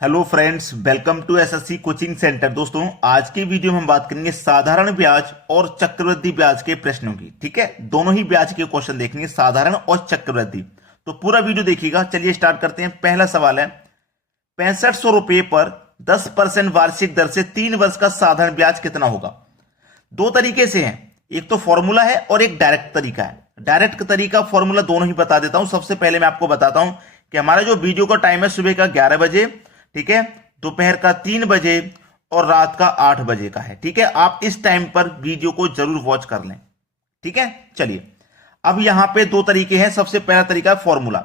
Hello friends, welcome to SSC coaching centre. दोस्तों, आज की वीडियो में हम बात करेंगे साधारण ब्याज और चक्रवृद्धि ब्याज के प्रश्नों की। ठीक है, दोनों ही ब्याज के क्वेश्चन देखेंगे, साधारण और चक्रवृद्धि। तो पूरा वीडियो देखिएगा। चलिए स्टार्ट करते हैं। पहला सवाल है, 6500 रुपए पर 10% वार्षिक दर से 3 वर्ष का साधारण ब्याज कितना होगा। दो तरीके से है, एक तो फॉर्मूला है और एक डायरेक्ट तरीका है। डायरेक्ट तरीका फॉर्मूला दोनों ही बता देता हूं। सबसे पहले मैं आपको बताता हूं कि हमारा जो वीडियो का टाइम है सुबह का 11 बजे, ठीक है, दोपहर का 3 बजे और रात का 8 बजे का है। ठीक है, आप इस टाइम पर वीडियो को जरूर वॉच कर लें। ठीक है, चलिए अब यहां पे दो तरीके हैं। सबसे पहला तरीका है फॉर्मूला,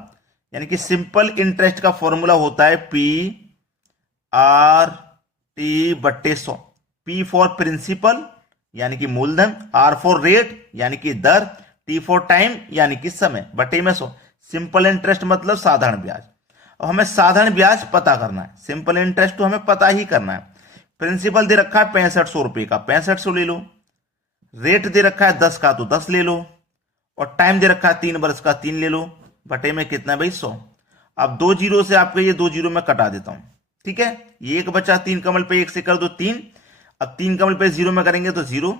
यानी कि सिंपल इंटरेस्ट का फॉर्मूला होता है P/R/T/100। P फॉर प्रिंसिपल यानी कि मूलधन, R फॉर रेट यानी कि दर, T फॉर टाइम यानी कि समय, बटे में 100। सिंपल इंटरेस्ट मतलब साधारण ब्याज। अब हमें साधारण ब्याज पता करना है, सिंपल इंटरेस्ट तो हमें पता ही करना है। प्रिंसिपल दे रखा है 6500 रुपए का, 6500 ले लो। रेट दे रखा है 10 का, तो 10 ले लो। और टाइम दे रखा है 3 वर्ष का, 3 ले लो। बटे में कितना भाई, 100। अब 2 जीरो से आपके ये 2 जीरो में कटा देता हूं। ठीक है, ये एक बचा, 3 कमल पे 1 से कर दो 3। अब 3 कमल पे 0 में करेंगे तो 0।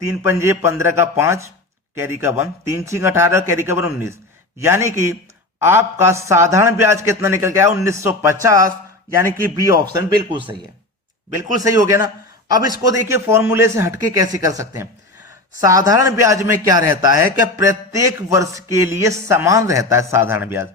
3 पंजे 15 का 5, कैरी का 1, 3 छिंग 18, कैरी का 1 19। यानी कि आपका साधारण ब्याज कितना निकल गया, 1950। यानी कि बी ऑप्शन बिल्कुल सही है। बिल्कुल सही हो गया ना। अब इसको देखिए फॉर्मूले से हटके कैसे कर सकते हैं। साधारण ब्याज में क्या रहता है कि प्रत्येक वर्ष के लिए समान रहता है साधारण ब्याज।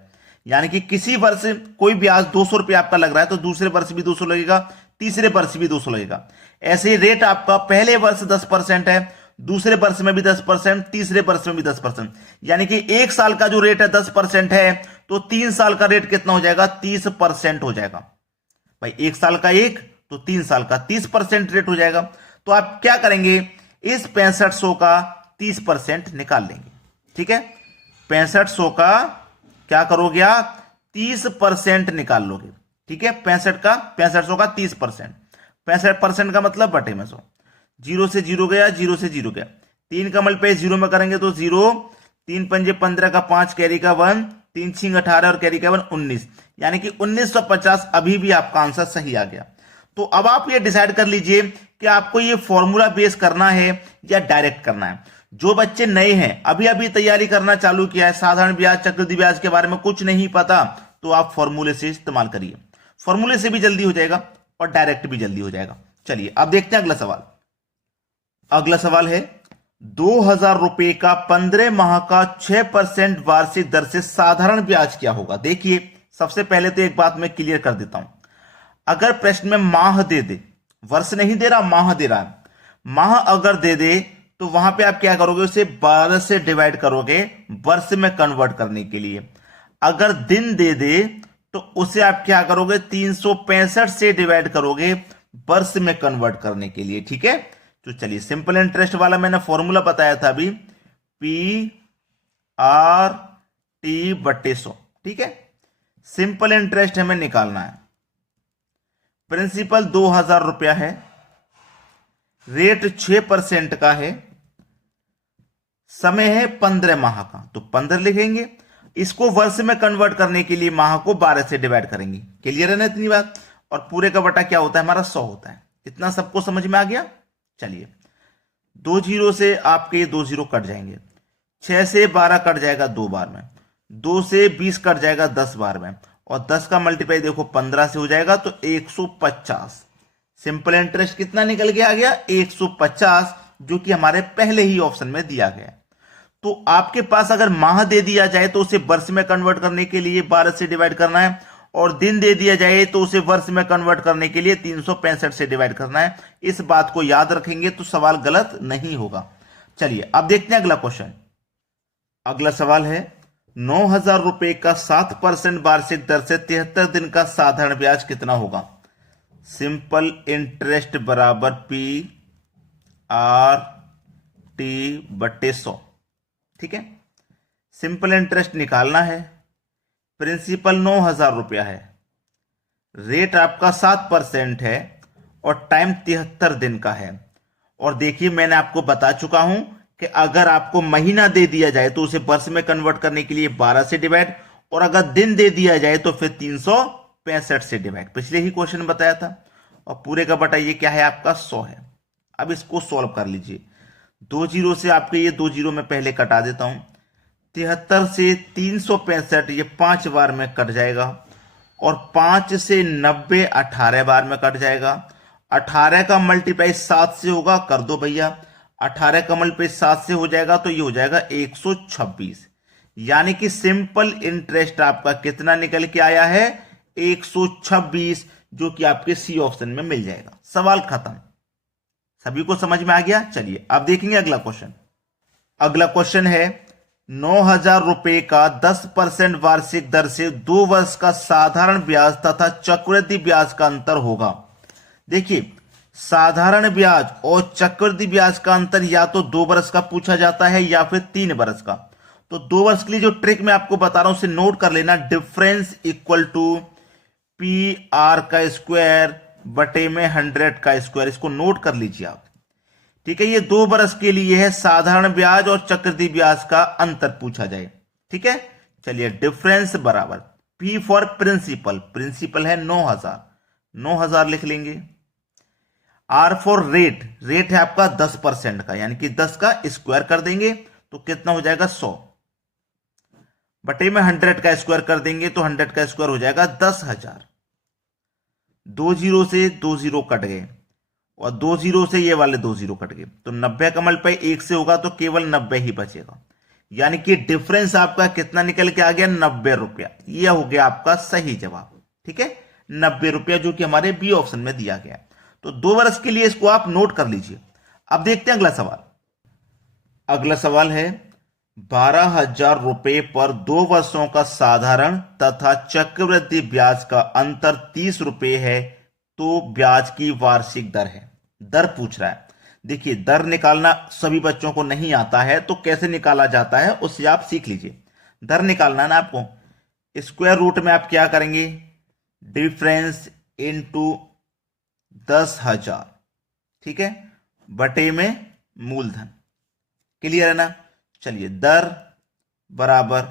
यानी कि किसी वर्ष कोई ब्याज 200 रुपये आपका लग रहा है तो दूसरे वर्ष भी 200 लगेगा, तीसरे वर्ष भी 200 लगेगा। ऐसे ही रेट आपका पहले वर्ष 10% है, दूसरे वर्ष में भी 10%, तीसरे वर्ष में भी 10%। यानी कि एक साल का जो रेट है 10% है, तो 3 साल का रेट कितना हो जाएगा, 30% हो जाएगा। भाई एक साल का एक तो 3 साल का 30% रेट हो जाएगा। तो आप क्या करेंगे, इस 6500 का 30% निकाल लेंगे। ठीक है, 6500 का क्या करोगे आप, 30% निकाल लोगे। ठीक है, 6500 का 30%, 65% का मतलब बटे में 100। 0 से 0 गया, 0 से 0 गया। 3 कमल पे 0 में करेंगे तो 0। 3 पंजे 15 का 5, कैरी का 1, 3 छिंग 18 और कैरी का 1 19। यानी कि 1950 अभी भी आपका आंसर सही आ गया। तो अब आप ये डिसाइड कर लीजिए कि आपको ये फॉर्मूला बेस करना है या डायरेक्ट करना है। जो बच्चे नए हैं, अभी अभी तैयारी करना चालू किया है, साधारण ब्याज चक्रवृद्धि ब्याज के बारे में कुछ नहीं पता, तो आप फॉर्मूले से इस्तेमाल करिए। फॉर्मूले से भी जल्दी हो जाएगा और डायरेक्ट भी जल्दी हो जाएगा। चलिए अब देखते हैं अगला सवाल। अगला सवाल है, 2000 रुपए का 15 माह का 6% वार्षिक दर से साधारण ब्याज क्या होगा। देखिए सबसे पहले तो एक बात मैं क्लियर कर देता हूं। अगर प्रश्न में माह दे दे, वर्ष नहीं दे रहा, माह दे रहा है, माह अगर दे दे तो वहां पे आप क्या करोगे, उसे 12 से डिवाइड करोगे वर्ष में कन्वर्ट करने के लिए। अगर दिन दे दे तो उसे आप क्या करोगे, 365 से डिवाइड करोगे वर्ष में कन्वर्ट करने के लिए। ठीक है, तो चलिए सिंपल इंटरेस्ट वाला मैंने फॉर्मूला बताया था अभी, P/R/T/100। ठीक है, सिंपल इंटरेस्ट हमें निकालना है। प्रिंसिपल 2000 रुपया है, रेट 6% का है, समय है 15 माह का, तो 15 लिखेंगे। इसको वर्ष में कन्वर्ट करने के लिए माह को 12 से डिवाइड करेंगे। क्लियर है ना इतनी बात। और पूरे का बटा क्या होता है हमारा, 100 होता है। इतना सबको समझ में आ गया। चलिए 2 जीरो से आपके 2 जीरो कट जाएंगे, 6 से 12 कट जाएगा 2 बार में, 2 से 20 कट जाएगा 10 बार में, और 10 का मल्टीप्लाई देखो 15 से हो जाएगा तो 150। सिंपल इंटरेस्ट कितना निकल के आ गया, 150, जो कि हमारे पहले ही ऑप्शन में दिया गया। तो आपके पास अगर माह दे दिया जाए तो उसे वर्ष में कन्वर्ट करने के लिए 12 से डिवाइड करना है, और दिन दे दिया जाए तो उसे वर्ष में कन्वर्ट करने के लिए 365 से डिवाइड करना है। इस बात को याद रखेंगे तो सवाल गलत नहीं होगा। चलिए अब देखते हैं अगला क्वेश्चन। अगला सवाल है, 9000 रुपए का 7% वार्षिक दर से 73 दिन का साधारण ब्याज कितना होगा। सिंपल इंटरेस्ट बराबर P/R/T/100। ठीक है, सिंपल इंटरेस्ट निकालना है। प्रिंसिपल 9000 रुपया है, रेट आपका 7% है, और टाइम 73 दिन का है। और देखिए मैंने आपको बता चुका हूं कि अगर आपको महीना दे दिया जाए तो उसे वर्ष में कन्वर्ट करने के लिए 12 से डिवाइड, और अगर दिन दे दिया जाए तो फिर 65 से डिवाइड, पिछले ही क्वेश्चन बताया था। और पूरे का बटा ये क्या है आपका 100 है। अब इसको सॉल्व कर लीजिए। 2 जीरो से आपके ये 2 जीरो में पहले कटा देता हूं। 73 से 365 ये 5 बार में कट जाएगा। और 5 से 90 18 बार में कट जाएगा। 18 का मल्टीप्लाई 7 से होगा, कर दो भैया। 18 का मल्टीप्लाई 7 से हो जाएगा तो ये हो जाएगा 126। यानी कि सिंपल इंटरेस्ट आपका कितना निकल के आया है 126, जो कि आपके सी ऑप्शन में मिल जाएगा। सवाल खत्म। सभी को समझ में आ गया। चलिए अब देखेंगे अगला क्वेश्चन। अगला क्वेश्चन है 9,000 रुपए का 10% वार्षिक दर से 2 वर्ष का साधारण ब्याज तथा चक्रवृद्धि ब्याज का अंतर होगा। देखिए, साधारण ब्याज और चक्रवृद्धि ब्याज का अंतर या तो 2 वर्ष का पूछा जाता है या फिर 3 वर्ष का। तो 2 वर्ष के लिए जो ट्रिक मैं आपको बता रहा हूं उसे नोट कर लेना। Difference equal to P R का स्क्वायर बटे में 100 का स्क्वायर। इसको नोट कर लीजिए आप। ठीक है, ये 2 वर्ष के लिए है साधारण ब्याज और चक्रवृद्धि ब्याज का अंतर पूछा जाए। ठीक है, चलिए डिफरेंस बराबर पी फॉर प्रिंसिपल, प्रिंसिपल है 9,000, 9,000 लिख लेंगे। आर फॉर रेट, रेट है आपका 10% का, यानी कि 10 का स्क्वायर कर देंगे तो कितना हो जाएगा 100 बटे में 100 का स्क्वायर कर देंगे तो 100 का स्क्वायर हो जाएगा 10,000। 2 जीरो से 2 जीरो कट गए और 2 जीरो से ये वाले 2 जीरो कट गए तो 90 का मल्टीप्लाई 1 से होगा तो केवल 90 ही बचेगा। यानी कि डिफरेंस आपका कितना निकल के आ गया 90 रुपया। यह हो गया आपका सही जवाब। ठीक है, 90 रुपया, जो कि हमारे बी ऑप्शन में दिया गया। तो 2 वर्ष के लिए इसको आप नोट कर लीजिए। अब देखते हैं अगला सवाल। अगला सवाल है 12,000 रुपए पर 2 वर्षों का साधारण तथा चक्रवृद्धि ब्याज का अंतर 30 रुपए है तो ब्याज की वार्षिक दर है। दर पूछ रहा है। देखिए, दर निकालना सभी बच्चों को नहीं आता है, तो कैसे निकाला जाता है उससे आप सीख लीजिए। दर निकालना है ना आपको, स्क्वायर रूट में आप क्या करेंगे, डिफरेंस इनटू 10,000, ठीक है, बटे में मूलधन। क्लियर है ना। चलिए, दर बराबर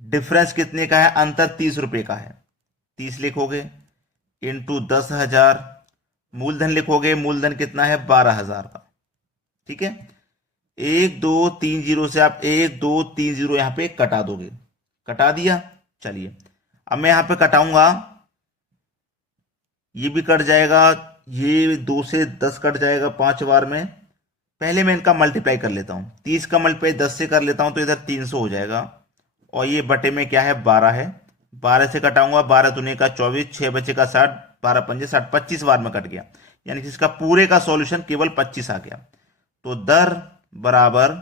डिफरेंस कितने का है, अंतर 30 रुपए का है, 30 लिखोगे इंटू 10,000, मूलधन लिखोगे, मूलधन कितना है 12,000 का। ठीक है, 1 2 3 जीरो से आप 1 2 3 जीरो यहां पे कटा दोगे, कटा दिया। चलिए, अब मैं यहां पे कटाऊंगा, ये भी कट जाएगा, ये 2 से 10 कट जाएगा 5 बार में। पहले मैं इनका मल्टीप्लाई कर लेता हूं, 30 का मल्टीप्लाई 10 से कर लेता हूं तो इधर 300 हो जाएगा और ये बटे में क्या है 12 है। 12 से कटाऊंगा, 12 दूनी का 24, 6 बचे का 60, 12 पंजे 60, 25 बार में कट गया, यानी कि इसका पूरे का सॉल्यूशन केवल 25 आ गया। तो दर बराबर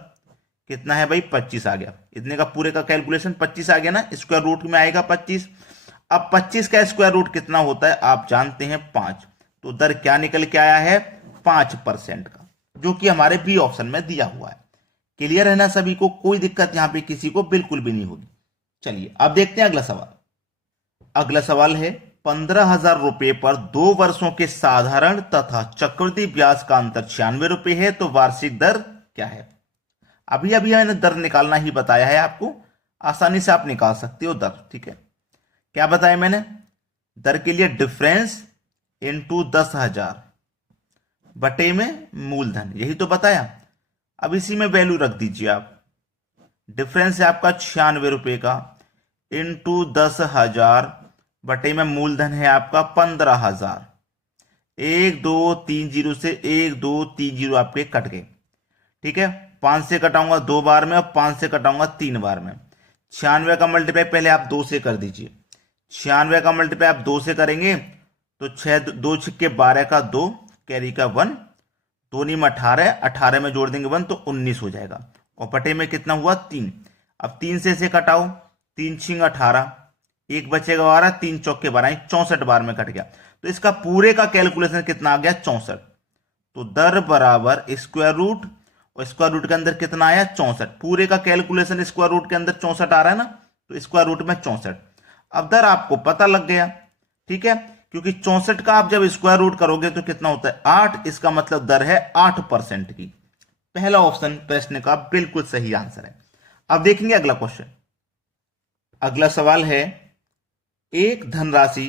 कितना है भाई 25 आ गया। इतने का पूरे का कैलकुलेशन 25 आ गया ना, स्क्वायर रूट में आएगा 25। अब 25 का स्क्वायर रूट कितना होता है आप जानते हैं 5। तो दर क्या निकल के आया है 5% का, जो कि हमारे बी ऑप्शन में दिया हुआ है। क्लियर है ना सभी को, कोई दिक्कत यहां पे किसी को बिल्कुल भी नहीं होगी। चलिए अब देखते हैं अगला सवाल। अगला सवाल है 15,000 रुपए पर 2 वर्षों के साधारण तथा चक्रवृद्धि ब्याज का अंतर 96 रुपए है तो वार्षिक दर क्या है। अभी अभी मैंने दर निकालना ही बताया है आपको, आसानी से आप निकाल सकते हो दर। ठीक है, क्या बताया मैंने, दर के लिए डिफरेंस इंटू 10,000 बटे में मूलधन, यही तो बताया। अब इसी में वैल्यू रख दीजिए आप। डिफरेंस है आपका 96 रुपए का इंटू 10,000 बटे में मूलधन है आपका 15,000। 1 2 3 जीरो से 1 2 3 जीरो आपके कट गए। ठीक है, 5 से कटाऊंगा 2 बार में और 5 से कटाऊंगा 3 बार में। 96 का मल्टीप्लाई पहले आप 2 से कर दीजिए। 96 का मल्टीप्लाई आप 2 से करेंगे तो 6 2 छिक्के 12 का 2, कैरी का 1, 2 नी में 18, 18 में जोड़ देंगे 1 तो 19 हो जाएगा और बटे में कितना हुआ 3। अब 3 से कटाओ, 3 छिंग 18, 1 बचेगा 12, 3 चौके 12, 64 बार में कट गया। तो इसका पूरे का कैलकुलेशन कितना आ गया 64। तो दर बराबर स्क्वायर रूट और स्क्वायर रूट के अंदर कितना आया 64। पूरे का कैलकुलेशन स्क्वायर रूट के अंदर 64 आ रहा है ना, तो स्क्वायर रूट में 64। अब दर आपको पता लग गया। ठीक है, क्योंकि 64 का आप जब स्क्वायर रूट करोगे तो कितना होता है 8, इसका मतलब दर है 8% की। पहला ऑप्शन प्रश्न का बिल्कुल सही आंसर है। अब देखेंगे अगला क्वेश्चन। अगला सवाल है एक धनराशि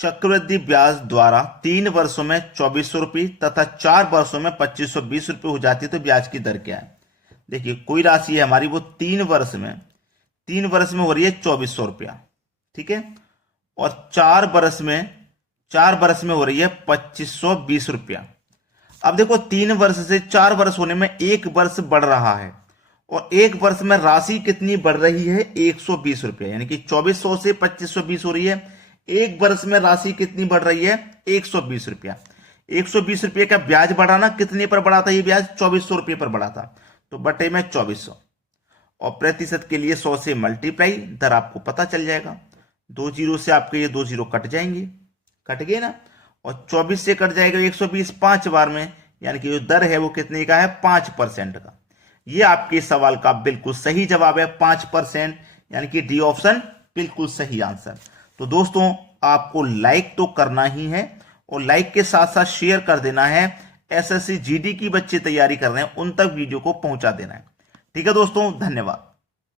चक्रवृद्धि ब्याज द्वारा 3 वर्षों में 2400 रुपये तथा 4 वर्षों में 2520 रुपये हो जाती है तो ब्याज की दर क्या है। देखिए कोई राशि है हमारी वो 3 वर्ष में हो रही है 2400 रुपया, ठीक है, और 4 वर्ष में हो रही है 2520 रुपया। अब देखो 3 वर्ष से 4 वर्ष होने में 1 वर्ष बढ़ रहा है और 1 वर्ष में राशि कितनी बढ़ रही है 120 रुपया, यानी कि 2400 से 2520 हो रही है। 1 वर्ष में राशि कितनी बढ़ रही है 120 रुपया। 120 रुपये का ब्याज बढ़ा ना, कितने पर बढ़ा था ये ब्याज 2400 रुपये पर बढ़ा था, तो बटे में 2400 और प्रतिशत के लिए 100 से मल्टीप्लाई, दर आपको पता चल जाएगा। 2 जीरो से आपके ये 2 जीरो कट जाएंगे, कट गए ना, और 24 से कट जाएगा 120 5 बार में, यानी कि जो दर है वो कितने का है 5% का। ये आपके सवाल का बिल्कुल सही जवाब है 5%, यानी कि डी ऑप्शन बिल्कुल सही आंसर। तो दोस्तों आपको लाइक तो करना ही है और लाइक के साथ साथ शेयर कर देना है। एसएससी जीडी की बच्चे तैयारी कर रहे हैं उन तक वीडियो को पहुंचा देना है। ठीक है दोस्तों, धन्यवाद।